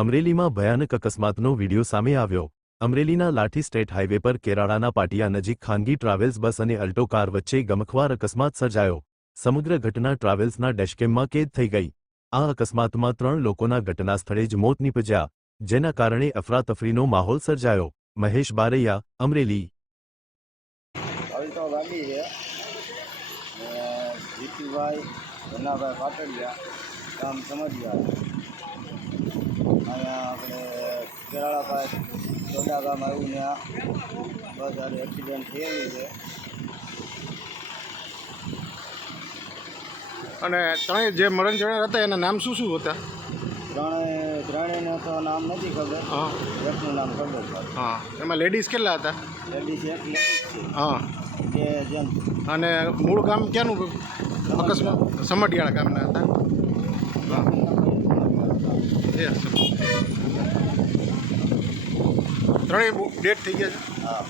અમરેલીમાં ભયાનક અકસ્માતનો વિડીયો સામે આવ્યો। અમરેલીના લાઠી સ્ટેટ હાઈવે પર કેરાળાના પાટિયા નજીક ખાનગી ટ્રાવેલ્સ બસ અને અલ્ટો કાર વચ્ચે ગમખ્વાર અકસ્માત સર્જાયો। સમગ્ર ઘટના ટ્રાવેલ્સના ડેશકેમમાં કેદ થઈ ગઈ। આ અકસ્માતમાં 3 લોકોના ઘટના સ્થળે જ મોત નીપજ્યા, જેના કારણે અફરાતફરીનો માહોલ સર્જાયો। મહેશ બારૈયા, અમરેલી। અલ્ટો ગાડી છે, જીતુભાઈ ધનાભાઈ પાટડિયા, ગામ સમઢિયા। અહીંયા આપણે કેરાળા પાસે ચોડા ગામ આવ્યું ત્યાં બસ આજે એક્સિડન્ટ થયેલું છે। અને ત્રણેય જે મરણ જણા હતા એના નામ શું શું હતા? ત્રણેયને તો નામ નથી ખબર, હા, એકનું નામ ખબર છે। હા, એમાં લેડીઝ કેટલા હતા? લેડીઝ એક લેડીઝ છે, હા, બે જેન્ટ્સ। અને મૂળ ગામ ક્યાંનું? અકસ્માત સમઢિયાળા ગામના હતા। હા, ત્રણેય ડેથ થઈ ગયા છે। હા।